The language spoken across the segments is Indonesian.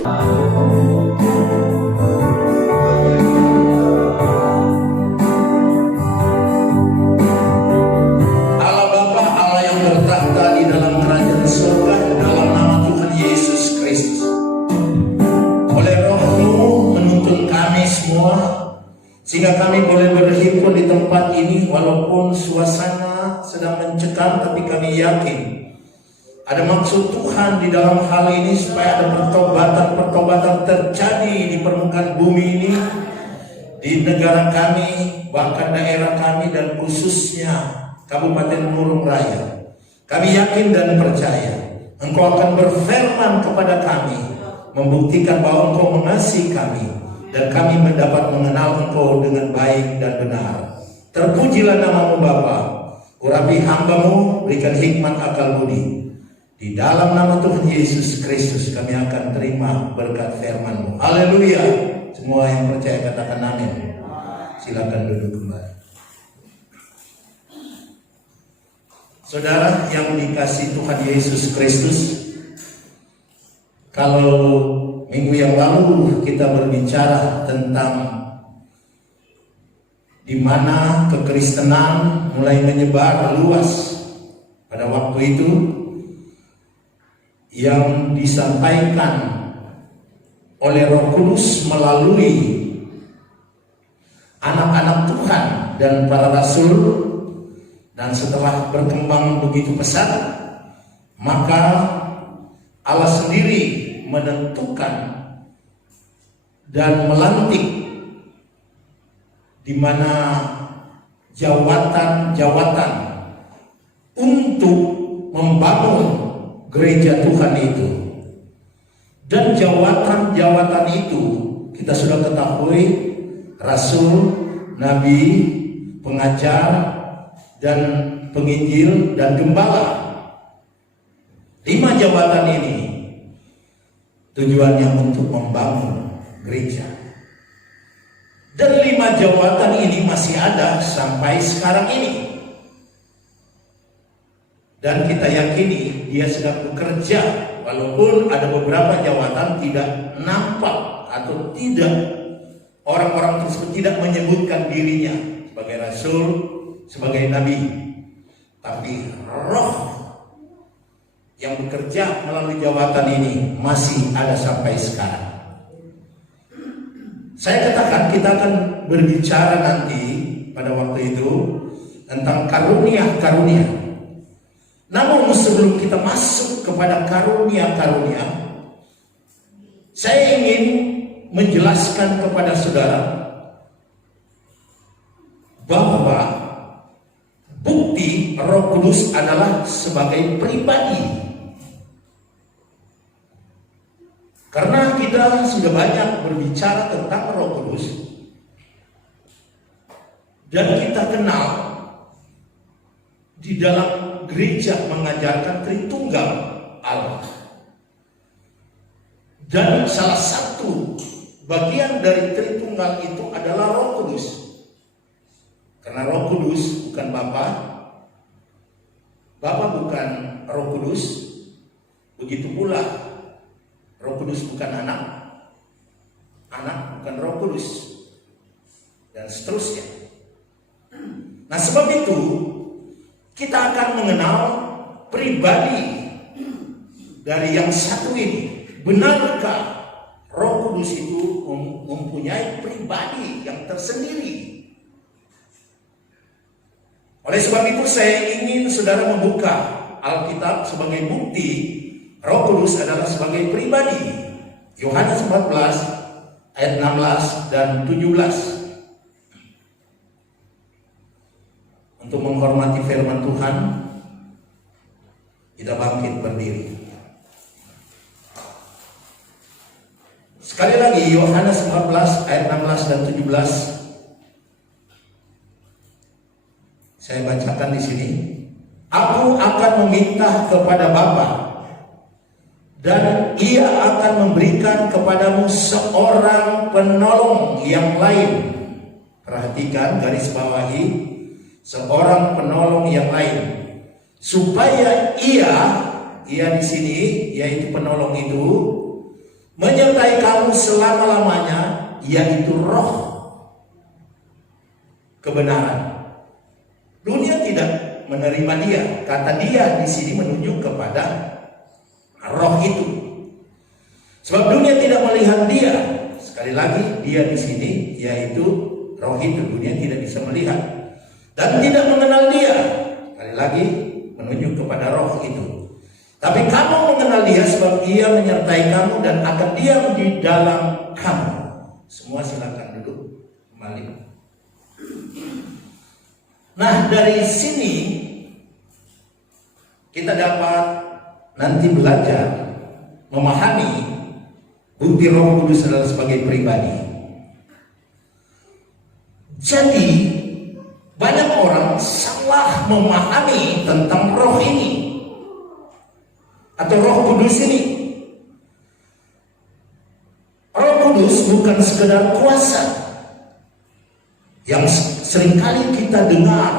Allah Bapa, Allah yang bertahta di dalam kerajaan surga, dalam nama Tuhan Yesus Kristus. Oleh Roh-Mu menuntun kami semua, sehingga kami boleh berhimpun di tempat ini, walaupun suasana sedang mencekam, tapi kami yakin ada maksud Tuhan di dalam hal ini, supaya ada pertobatan terjadi di permukaan bumi ini, di negara kami, bahkan daerah kami, dan khususnya Kabupaten Murung Raya. Kami yakin dan percaya Engkau akan berfirman kepada kami, membuktikan bahwa Engkau mengasihi kami, dan kami mendapat mengenal Engkau dengan baik dan benar. Terpujilah nama-Mu Bapa. Urapi hamba-Mu, berikan hikmat akal budi. Di dalam nama Tuhan Yesus Kristus kami akan terima berkat firman-Mu. Haleluya. Semua yang percaya katakan amin. Silakan duduk kembali. Saudara yang dikasihi Tuhan Yesus Kristus, kalau minggu yang lalu kita berbicara tentang di mana kekristenan mulai menyebar luas pada waktu itu, yang disampaikan oleh Roh Kudus melalui anak-anak Tuhan dan para rasul, dan setelah berkembang begitu pesat, maka Allah sendiri menentukan dan melantik di mana jawatan-jawatan untuk membangun gereja Tuhan itu. Dan jawatan-jawatan itu kita sudah ketahui: rasul, nabi, pengajar, dan penginjil, dan gembala. 5 jabatan ini tujuannya untuk membangun gereja. Dan 5 jabatan ini masih ada sampai sekarang ini. Dan kita yakini dia sedang bekerja, walaupun ada beberapa jabatan tidak nampak atau tidak, orang-orang tersebut tidak menyebutkan dirinya sebagai rasul, sebagai nabi, tapi Roh yang bekerja melalui jabatan ini masih ada sampai sekarang. Saya katakan kita akan berbicara nanti pada waktu itu tentang karunia-karunia. Namun sebelum kita masuk kepada karunia-karunia, saya ingin menjelaskan kepada saudara bahwa bukti Roh Kudus adalah sebagai pribadi. Karena kita sudah banyak berbicara tentang Roh Kudus, dan kita kenal di dalam gereja mengajarkan Tritunggal Allah. Dan salah satu bagian dari Tritunggal itu adalah Roh Kudus. Karena Roh Kudus bukan Bapa, Bapa bukan Roh Kudus, begitu pula Roh Kudus bukan anak, anak bukan Roh Kudus, dan seterusnya. Nah, sebab itu kita akan mengenal pribadi dari yang satu ini. Benarkah Roh Kudus itu mempunyai pribadi yang tersendiri? Oleh sebab itu saya ingin saudara membuka Alkitab sebagai bukti Roh Kudus adalah sebagai pribadi. Yohanes 14 ayat 16 dan 17. Untuk menghormati firman Tuhan, kita bangkit berdiri. Sekali lagi Yohanes 14 ayat 16 dan 17. Saya bacakan di sini. Aku akan meminta kepada Bapa, dan Ia akan memberikan kepadamu seorang penolong yang lain. Perhatikan, garis bawahi, seorang penolong yang lain, supaya ia di sini, yaitu penolong itu, menyertai kamu selama-lamanya, yaitu roh kebenaran. Dunia tidak menerima dia. Kata dia di sini menunjuk kepada roh itu. Sebab dunia tidak melihat dia. Sekali lagi, dia di sini yaitu roh itu. Dunia tidak bisa melihat dan tidak mengenal dia. Sekali lagi, menunjuk kepada roh itu. Tapi kamu mengenal dia sebab ia menyertai kamu dan akan diam di dalam kamu. Semua silakan duduk kembali. Nah, dari sini kita dapat nanti belajar memahami bukti Roh Kudus adalah sebagai pribadi. Jadi banyak orang salah memahami tentang roh ini atau Roh Kudus ini. Roh Kudus bukan sekedar kuasa yang seringkali kita dengar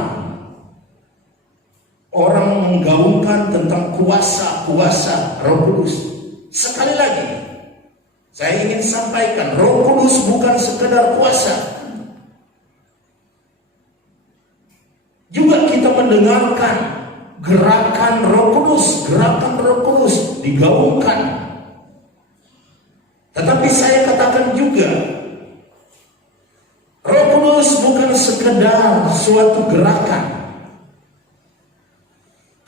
orang menggaungkan tentang kuasa Roh Kudus. Sekali lagi, saya ingin sampaikan, Roh Kudus bukan sekedar kuasa. Juga kita mendengarkan gerakan Roh Kudus digaungkan. Tetapi saya katakan juga, Roh Kudus bukan sekedar suatu gerakan,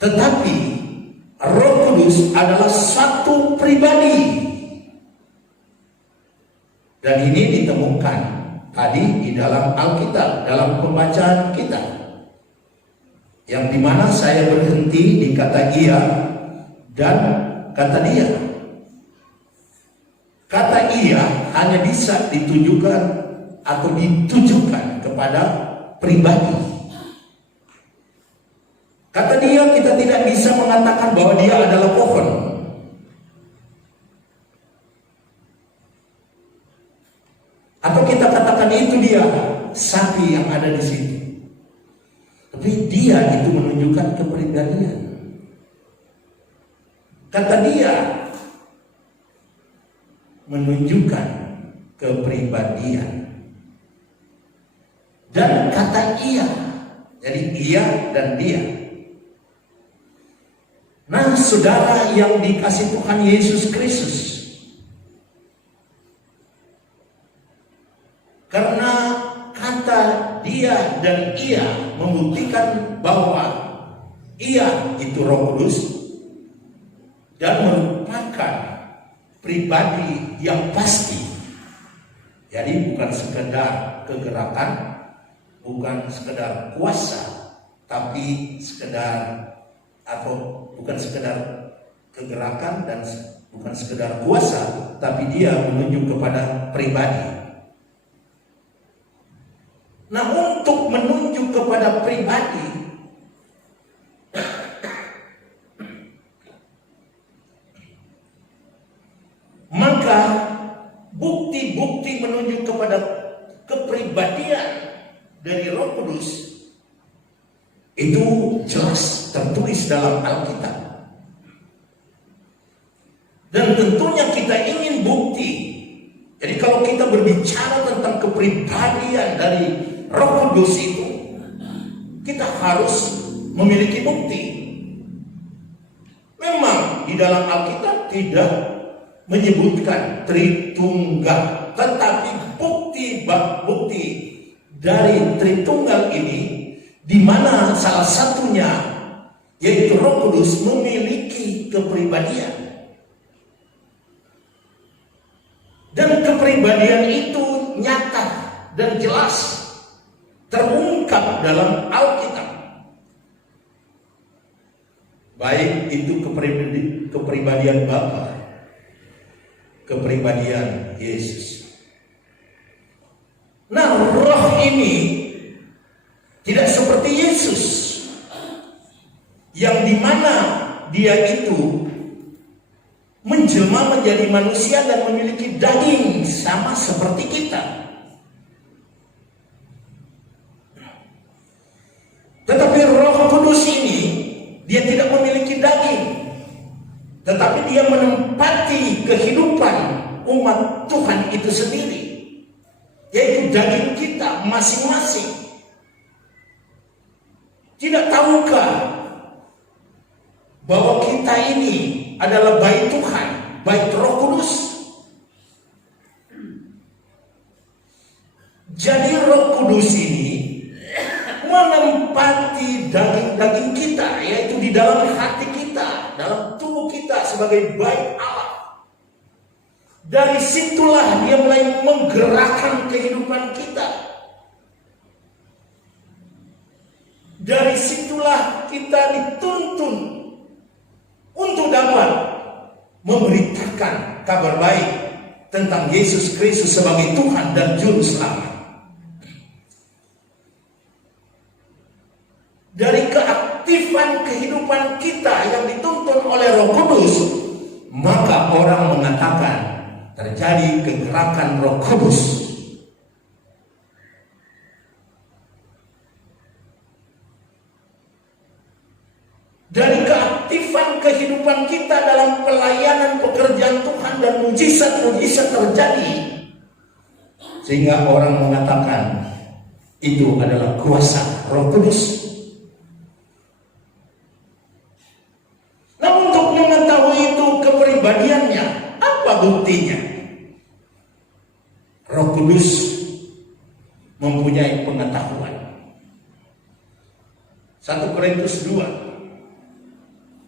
tetapi Roh Kudus adalah satu pribadi. Dan ini ditemukan tadi di dalam Alkitab, dalam pembacaan kita, yang dimana saya berhenti di kata ia dan kata dia. Kata ia hanya bisa ditujukan atau ditujukan kepada pribadi. Kata dia, kita tidak bisa mengatakan bahwa dia adalah pohon. Atau kita katakan itu dia sapi yang ada di sini. Tapi dia itu menunjukkan kepribadian. Kata dia menunjukkan kepribadian. Dan kata ia, jadi ia dan dia. Nah, saudara yang dikasih Tuhan Yesus Kristus, karena kata dia dan ia membuktikan bahwa ia itu Roh Kudus dan merupakan pribadi yang pasti. Jadi bukan sekedar kegerakan, bukan sekedar kuasa, tapi sekedar atau bukan sekedar kegerakan dan bukan sekedar kuasa, tapi dia menunjuk kepada pribadi. Nah, untuk menunjuk kepada pribadi, maka bukti-bukti menunjuk kepada kepribadian dari Roh Kudus itu jelas tertulis dalam Alkitab. Dan tentunya kita ingin bukti. Jadi kalau kita berbicara tentang kepribadian dari Roh Kudus itu, kita harus memiliki bukti. Memang di dalam Alkitab tidak menyebutkan Tritunggal, tetapi bukti dari Tritunggal ini, di mana salah satunya yaitu Roh Kudus memiliki kepribadian. Dan kepribadian itu nyata dan jelas terungkap dalam Alkitab. Baik itu kepribadian Bapa, kepribadian Yesus. Nah, roh ini tidak seperti Yesus, yang dimana dia itu menjelma menjadi manusia dan memiliki daging sama seperti kita. Tetapi Roh Kudus ini dia tidak memiliki daging, tetapi dia menempati kehidupan umat Tuhan itu sendiri, yaitu daging kita masing-masing. Tidak tahukah bahwa kita ini adalah bait Tuhan, bait Roh Kudus? Jadi Roh Kudus ini menempati daging-daging kita, yaitu di dalam hati kita, dalam tubuh kita sebagai bait Allah. Dari situlah dia mulai menggerakkan kehidupan kita. Dari situlah kita dituntun untuk dapat memberitakan kabar baik tentang Yesus Kristus sebagai Tuhan dan Juru Selamat. Dari keaktifan kehidupan kita yang dituntun oleh Roh Kudus, maka orang mengatakan terjadi kegerakan Roh Kudus. Dari keaktifan kehidupan kita dalam pelayanan pekerjaan Tuhan dan mujizat-mujizat terjadi, sehingga orang mengatakan itu adalah kuasa Roh Kudus. Kepribadiannya, apa buktinya? Roh Kudus mempunyai pengetahuan. 1 Korintus 2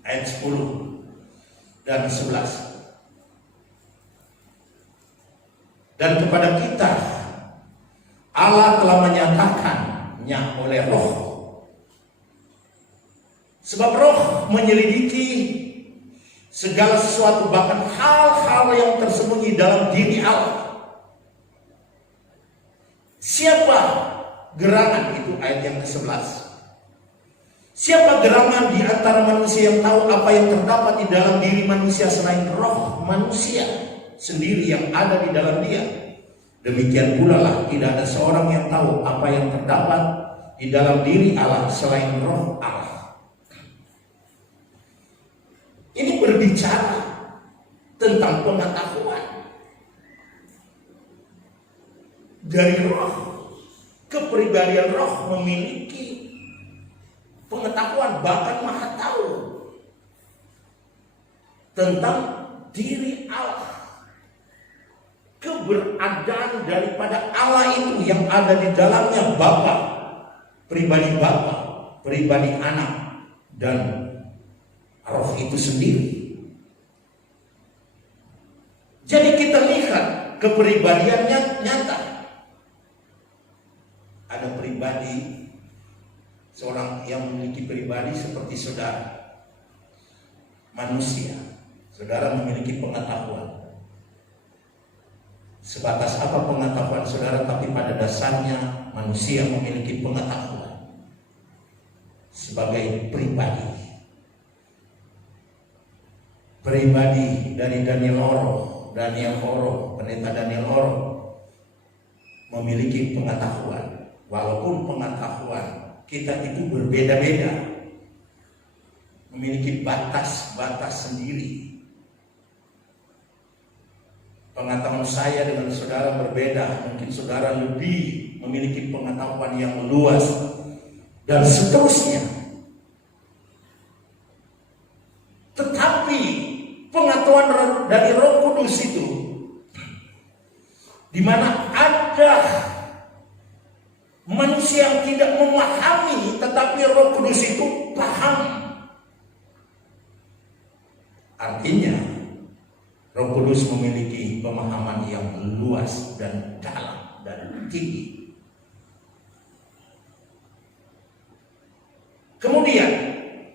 ayat 10 dan 11. Dan kepada kita Allah telah menyatakannya oleh Roh. Sebab Roh menyelidiki segala sesuatu, bahkan hal-hal yang tersembunyi dalam diri Allah. Siapa gerangan, itu ayat yang ke-11. Siapa gerangan di antara manusia yang tahu apa yang terdapat di dalam diri manusia selain roh manusia sendiri yang ada di dalam dia? Demikian pula lah tidak ada seorang yang tahu apa yang terdapat di dalam diri Allah selain roh Allah. Ini berbicara tentang pengetahuan dari roh. Kepribadian roh memiliki pengetahuan, bahkan maha tahu tentang diri Allah. Keberadaan daripada Allah itu yang ada di dalamnya, Bapa, pribadi anak, dan roh itu sendiri. Jadi kita lihat kepribadiannya nyata. Ada pribadi, seorang yang memiliki pribadi seperti saudara, manusia. Saudara memiliki pengetahuan. Sebatas apa pengetahuan saudara, tapi pada dasarnya manusia memiliki pengetahuan sebagai pribadi. Pribadi dari Daniel Oro, pendeta Daniel Oro memiliki pengetahuan. Walaupun pengetahuan kita itu berbeda-beda, memiliki batas-batas sendiri. Pengetahuan saya dengan saudara berbeda, mungkin saudara lebih memiliki pengetahuan yang luas, dan seterusnya. Tetapi pengetahuan dari Roh Kudus itu, di mana ada manusia yang tidak memahami, tetapi Roh Kudus itu paham. Artinya Roh Kudus memiliki pemahaman yang luas dan dalam dan tinggi. Kemudian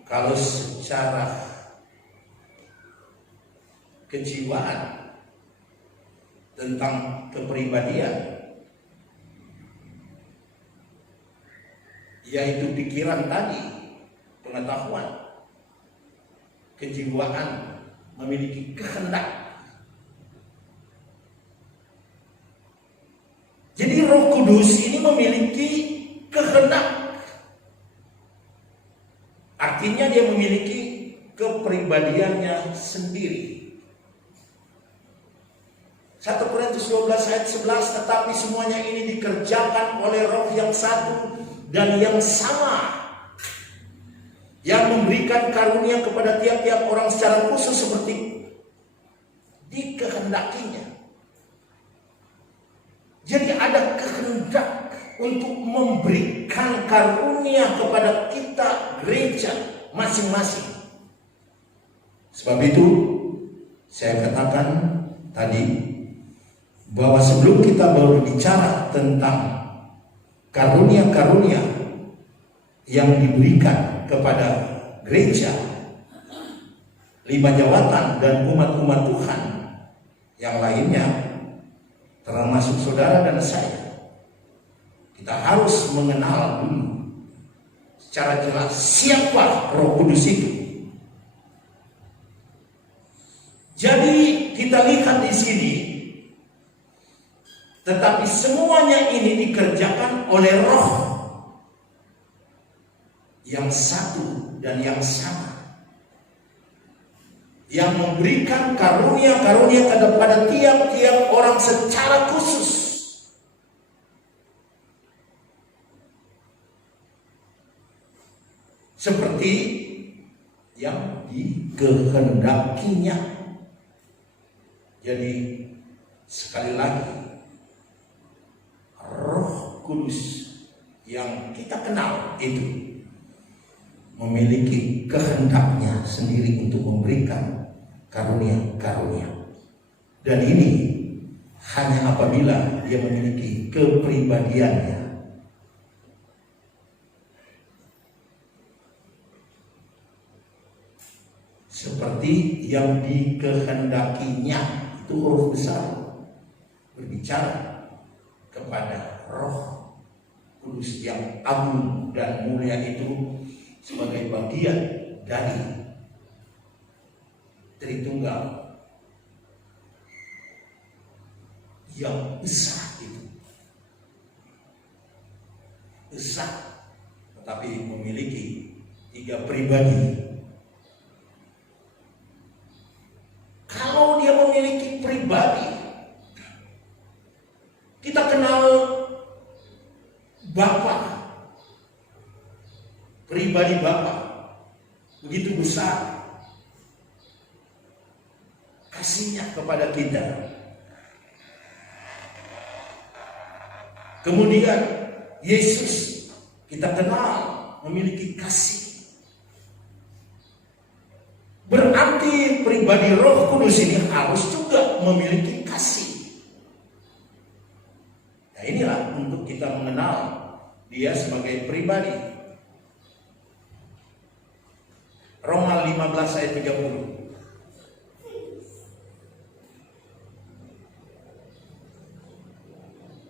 kalau secara kejiwaan tentang kepribadian, yaitu pikiran tadi, pengetahuan, kejiwaan, memiliki kehendak. Jadi Roh Kudus ini memiliki kehendak. Artinya dia memiliki kepribadiannya sendiri. Korintus 12 ayat 11, tetapi semuanya ini dikerjakan oleh Roh yang satu dan yang sama, yang memberikan karunia kepada tiap-tiap orang secara khusus seperti dikehendakinya. Jadi ada kehendak untuk memberikan karunia kepada kita gereja masing-masing. Sebab itu saya katakan tadi bahwa sebelum kita berbicara tentang karunia-karunia yang diberikan kepada gereja, 5 jawatan dan umat-umat Tuhan yang lainnya, termasuk saudara dan saya, kita harus mengenal dulu secara jelas siapa Roh Kudus itu. Jadi kita lihat di sini, tetapi semuanya ini dikerjakan oleh Roh yang satu dan yang sama, yang memberikan karunia-karunia kepada tiap-tiap orang secara khusus. Seperti yang dikehendakinya. Jadi sekali lagi, Roh Kudus yang kita kenal itu memiliki kehendaknya sendiri untuk memberikan karunia-karunia. Dan ini hanya apabila dia memiliki kepribadiannya. Seperti yang dikehendakinya, itu huruf besar, berbicara kepada Roh Kudus yang agung dan mulia itu sebagai bagian dari Tritunggal yang besar itu. Besar, tetapi memiliki 3 pribadi. Kalau dia memiliki pribadi, kita kenal Bapa, pribadi Bapa begitu besar kasihnya kepada kita. Kemudian Yesus kita kenal memiliki kasih. Berarti pribadi Roh Kudus ini harus juga memiliki kasih. Nah, inilah untuk kita mengenal dia sebagai pribadi. Roma 15 ayat 30.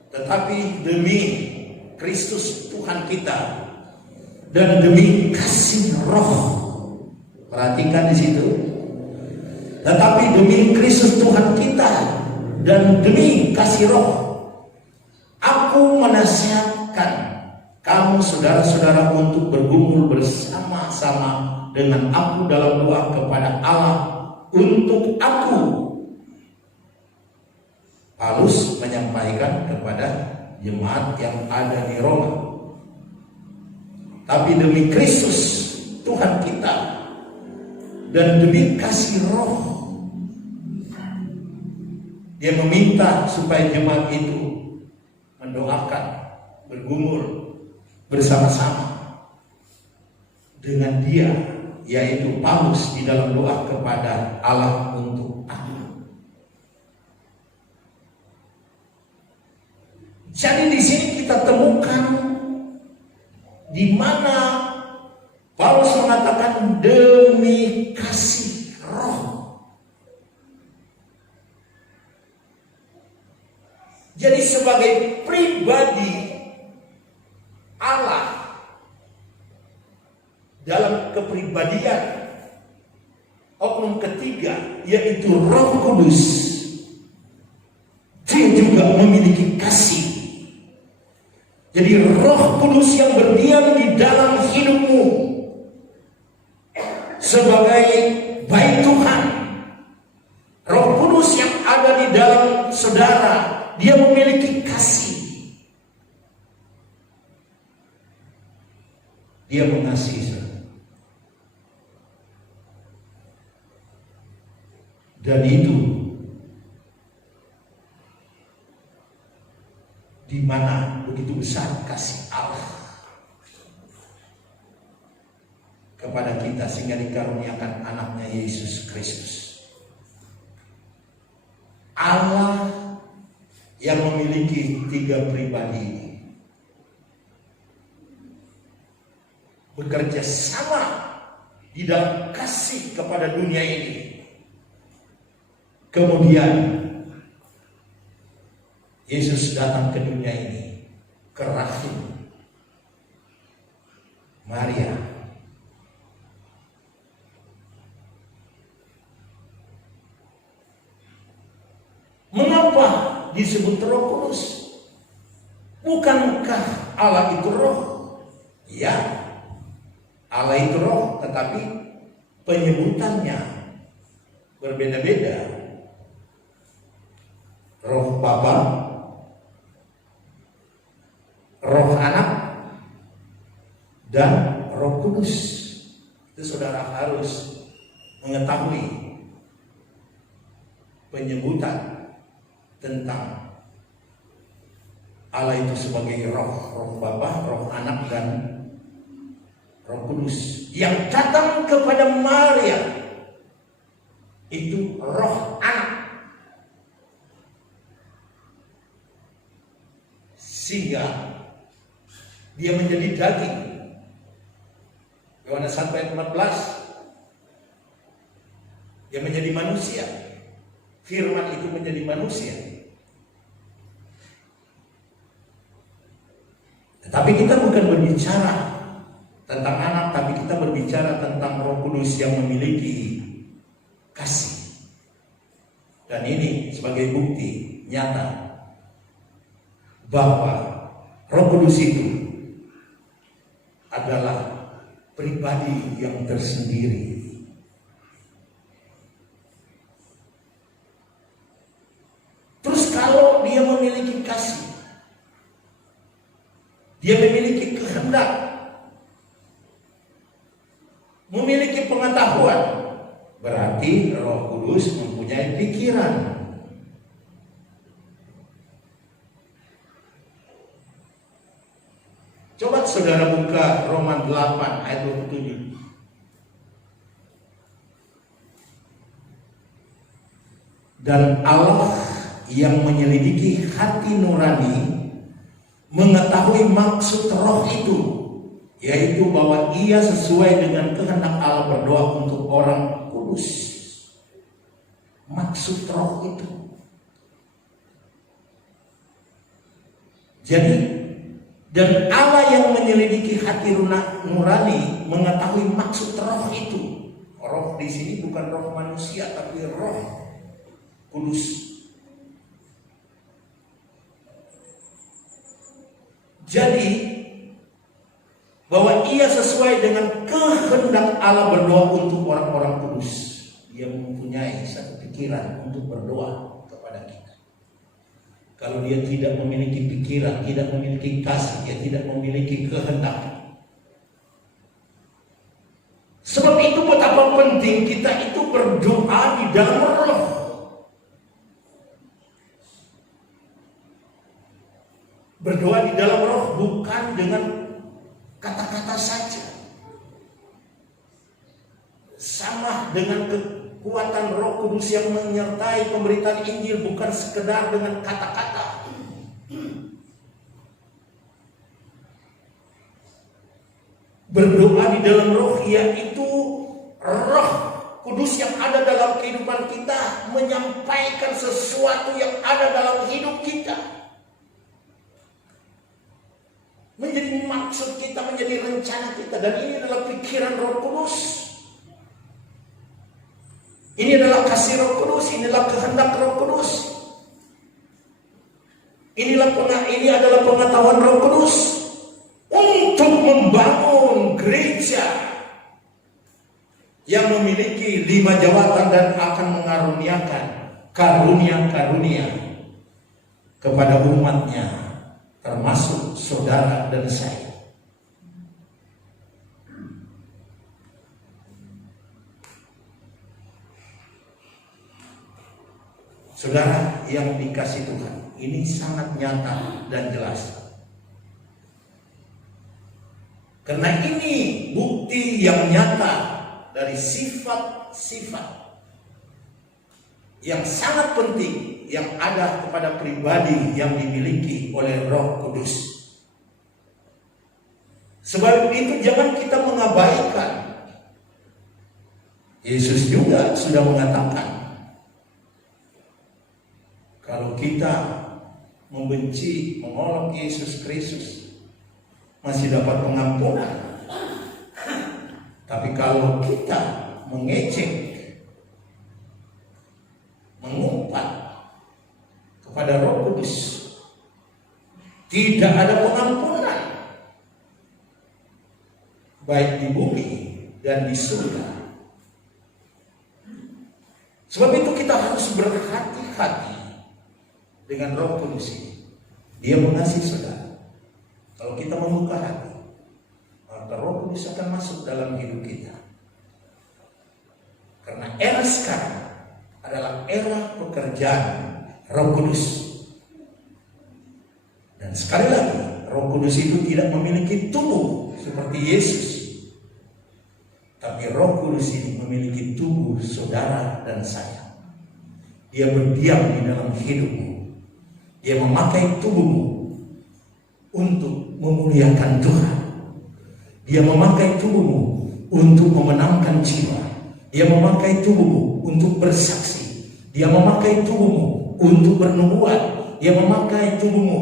Tetapi demi Kristus Tuhan kita dan demi kasih Roh, perhatikan di situ. Tetapi demi Kristus Tuhan kita dan demi kasih Roh, aku menasihatkan kamu saudara-saudara untuk bergumul bersama-sama dengan aku dalam doa kepada Allah untuk aku. Paulus menyampaikan kepada jemaat yang ada di Roma. Tapi demi Kristus Tuhan kita dan demi kasih Roh, dia meminta supaya jemaat itu mendoakan, bergumul bersama-sama dengan dia, yaitu Paulus di dalam doa kepada Allah untuk aku. Jadi di sini kita temukan di mana Paulus mengatakan demi kasih Roh. Jadi sebagai pribadi Allah dalam kepribadian oknum ketiga, yaitu Roh Kudus, dia juga memiliki kasih. Jadi Roh Kudus yang berdiam di dalam hidupmu sebagai bait Tuhan, Roh Kudus yang ada di dalam saudara dia memiliki kasih. Dia mengasihi. Dan itu di mana begitu besar kasih Allah kepada kita sehingga dikaruniakan anaknya Yesus Kristus. Allah yang memiliki 3 pribadi ini bekerja sama di dalam kasih kepada dunia ini. Kemudian Yesus datang ke dunia ini, ke rahim Maria. Mengapa disebut Roh Kudus? Bukankah Allah itu roh? Ya, Allah itu roh, tetapi penyebutannya berbeda-beda. Roh Bapa, Roh Anak, dan Roh Kudus. Itu saudara harus mengetahui penyebutan tentang Allah itu sebagai roh, roh Bapa, roh Anak, dan Roh Kudus yang datang kepada Maria. Itu roh Anak, sehingga dia menjadi daging. Yohanes 1 ayat 14, dia menjadi manusia. Firman itu menjadi manusia. Tetapi kita bukan berbicara tentang anak, tapi kita berbicara tentang Roh Kudus yang memiliki kasih. Dan ini sebagai bukti nyata bahwa Roh Kudus itu adalah pribadi yang tersendiri. Terus kalau dia memiliki kasih, dia memiliki kehendak, memiliki pengetahuan, berarti Roh Kudus mempunyai pikiran. Coba saudara buka Roma 8 ayat 27. Dan Allah yang menyelidiki hati nurani mengetahui maksud roh itu, yaitu bahwa ia sesuai dengan kehendak Allah berdoa untuk orang kudus. Maksud roh itu. Jadi, dan Allah yang menyelidiki hati nurani mengetahui maksud roh itu. Roh di sini bukan roh manusia, tapi Roh Kudus. Jadi bahwa ia sesuai dengan kehendak Allah berdoa untuk orang-orang kudus. Dia mempunyai satu pikiran untuk berdoa kepada kita. Kalau dia tidak memiliki pikiran, tidak memiliki kasih, dia tidak memiliki kehendak. Sebab itu betapa penting kita itu berdoa di dalam roh. Berdoa di dalam roh bukan dengan kata-kata saja. Sama dengan kekuatan Roh Kudus yang menyertai pemberitaan Injil, bukan sekedar dengan kata-kata. Berdoa di dalam roh, yaitu Roh Kudus yang ada dalam kehidupan kita menyampaikan sesuatu yang ada dalam hidup kita. Menjadi maksud kita, menjadi rencana kita. Dan ini adalah pikiran Roh Kudus. Ini adalah kasih Roh Kudus. Inilah kehendak Roh Kudus. Ini adalah pengetahuan Roh Kudus untuk membangun gereja yang memiliki 5 jabatan dan akan mengaruniakan karunia-karunia kepada umatnya, termasuk saudara dan saya. Saudara yang dikasih Tuhan, ini sangat nyata dan jelas. Karena ini bukti yang nyata dari sifat-sifat yang sangat penting yang ada kepada pribadi yang dimiliki oleh Roh Kudus. Sebab itu jangan kita mengabaikan. Yesus juga sudah mengatakan, kalau kita membenci, mengolok Yesus Kristus, masih dapat pengampunan. Tapi kalau kita mengejek, mengumpat kepada Roh Kudus, tidak ada pengampunan, baik di bumi dan di surga. Sebab itu kita harus berhati-hati dengan Roh Kudus ini. Dia mengasihi saudara. Kalau kita membuka hati, maka Roh Kudus akan masuk dalam hidup kita. Karena era sekarang adalah era pekerjaan Roh Kudus. Dan sekali lagi, Roh Kudus itu tidak memiliki tubuh seperti Yesus. Tapi Roh Kudus ini memiliki tubuh saudara dan saya. Dia berdiam di dalam hidupmu. Dia memakai tubuhmu untuk memuliakan Tuhan. Dia memakai tubuhmu untuk memenangkan jiwa. Dia memakai tubuhmu untuk bersaksi. Dia memakai tubuhmu untuk bernubuat. Dia memakai tubuhmu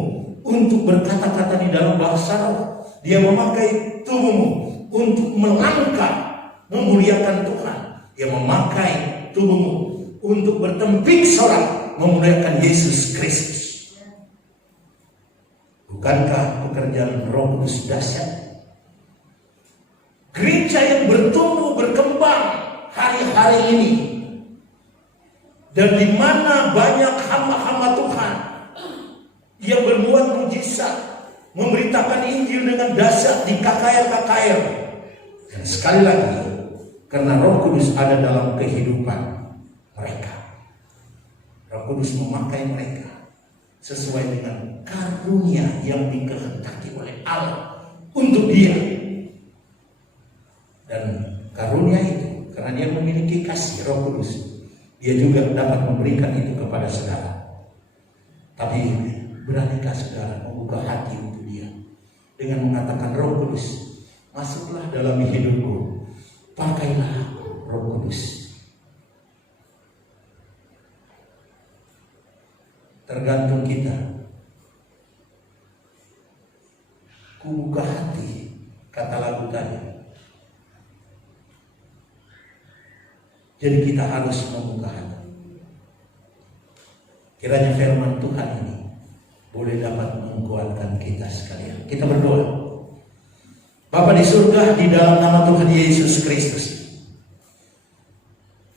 untuk berkata-kata di dalam bahasa roh. Dia memakai tubuhmu untuk melangkah memuliakan Tuhan. Dia memakai tubuhmu untuk bertemping sorak memuliakan Yesus Kristus. Bukankah pekerjaan Roh Kudus dahsyat? Gereja yang bertumbuh berkembang hari-hari ini, dan di mana banyak hamba-hamba Tuhan yang berbuat mujizat, memberitakan Injil dengan dahsyat di KKR. Dan sekali lagi, karena Roh Kudus ada dalam kehidupan mereka. Roh Kudus memakai mereka sesuai dengan karunia yang dikehendaki oleh Allah untuk dia. Dan karunia itu, karena dia memiliki kasih Roh Kudus, dia juga dapat memberikan itu kepada saudara. Tapi beranikah saudara membuka hati untuk dia dengan mengatakan, Roh Kudus, masuklah dalam hidupku, pakailah Roh Kudus. Tergantung kita. Ku buka hati, kata lagu tadi. Jadi kita harus membuka hati. Kiranya firman Tuhan ini boleh dapat menguatkan kita sekalian. Kita berdoa. Bapa di surga, di dalam nama Tuhan Yesus Kristus,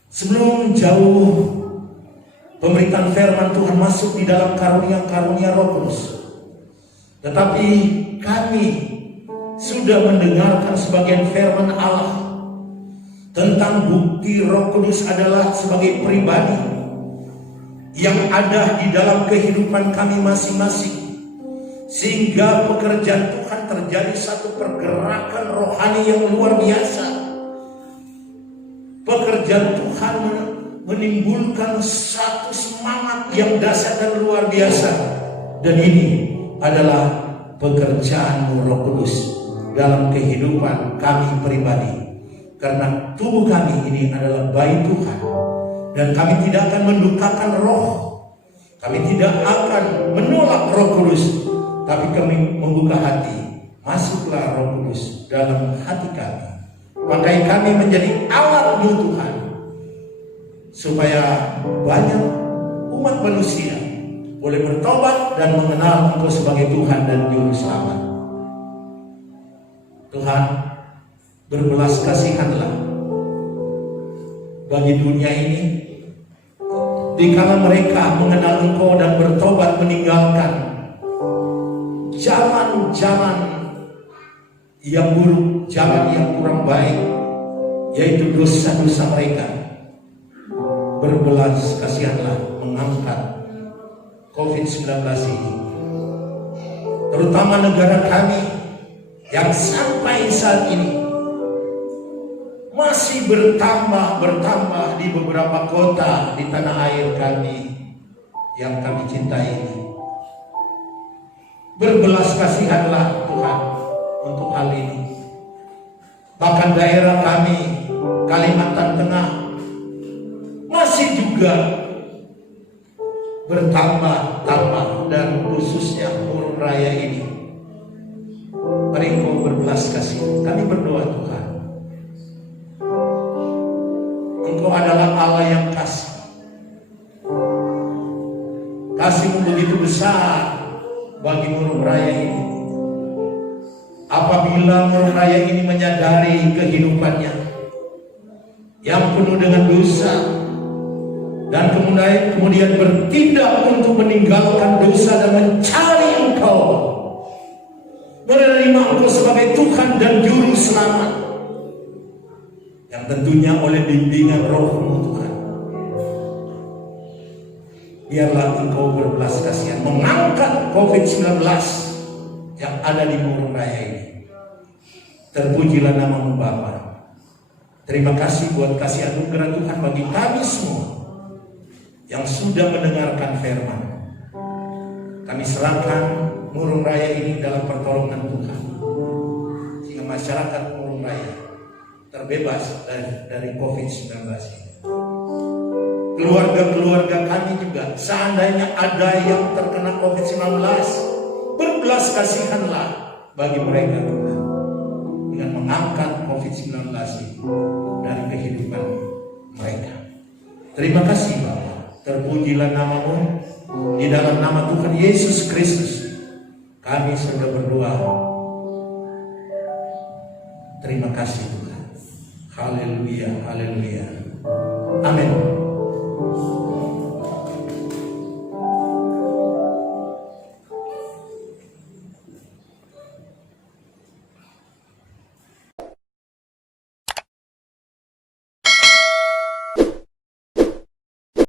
sebelum jauh pemberitaan firman Tuhan masuk di dalam karunia-karunia Roh Kudus, tetapi kami sudah mendengarkan sebagian firman Allah tentang bukti Roh Kudus adalah sebagai pribadi yang ada di dalam kehidupan kami masing-masing, sehingga pekerjaan Tuhan terjadi satu pergerakan rohani yang luar biasa. Pekerjaan Tuhan menimbulkan satu semangat yang dahsyat dan luar biasa. Dan ini adalah pekerjaan Roh Kudus dalam kehidupan kami pribadi. Karena tubuh kami ini adalah bayi Tuhan, dan kami tidak akan mendukakan roh. Kami tidak akan menolak Roh Kudus, tapi kami membuka hati. Masuklah Roh Kudus dalam hati kami. Pakai kami menjadi alat-Mu Tuhan, supaya banyak umat manusia boleh bertobat dan mengenal Engkau sebagai Tuhan dan Juru Selamat. Tuhan, berbelas kasihanlah bagi dunia ini, dikala mereka mengenal Engkau dan bertobat meninggalkan jalan-jalan yang buruk, jalan yang kurang baik, yaitu dosa-dosa mereka. Berbelas kasihanlah mengangkat COVID-19 ini, terutama negara kami yang sampai saat ini masih bertambah di beberapa kota di tanah air kami yang kami cintai ini. Berbelas kasihanlah Tuhan untuk hal ini. Bahkan daerah kami, Kalimantan Tengah, masih juga bertambah dan khususnya Murung Raya ini. Mari Engkau berbelas kasih. Kami berdoa Tuhan, Engkau adalah Allah yang kasih. Kasih-Mu begitu besar bagi Murung Raya ini. Apabila Murung Raya ini menyadari kehidupannya yang penuh dengan dosa, dan kemudian bertindak untuk meninggalkan dosa dan mencari Engkau, menerima Engkau sebagai Tuhan dan Juru Selamat, yang tentunya oleh bimbingan Roh-Mu Tuhan. Biarlah Engkau berbelas kasihan mengangkat COVID-19 yang ada di Murung Raya ini. Terpujilah nama-Mu Bapa. Terima kasih buat kasih anugerah Tuhan bagi kami semua yang sudah mendengarkan firman. Kami serahkan Murung Raya ini dalam pertolongan Tuhan, sehingga masyarakat Murung Raya terbebas dari COVID-19 ini. Keluarga-keluarga kami juga, seandainya ada yang terkena COVID-19, berbelas kasihanlah bagi mereka Tuhan, dengan mengangkat COVID-19 ini dari kehidupan mereka. Terima kasih Bapak. Terpujilah nama-Mu. Di dalam nama Tuhan Yesus Kristus kami sudah berdoa. Terima kasih Tuhan. Haleluya, haleluya. Amin.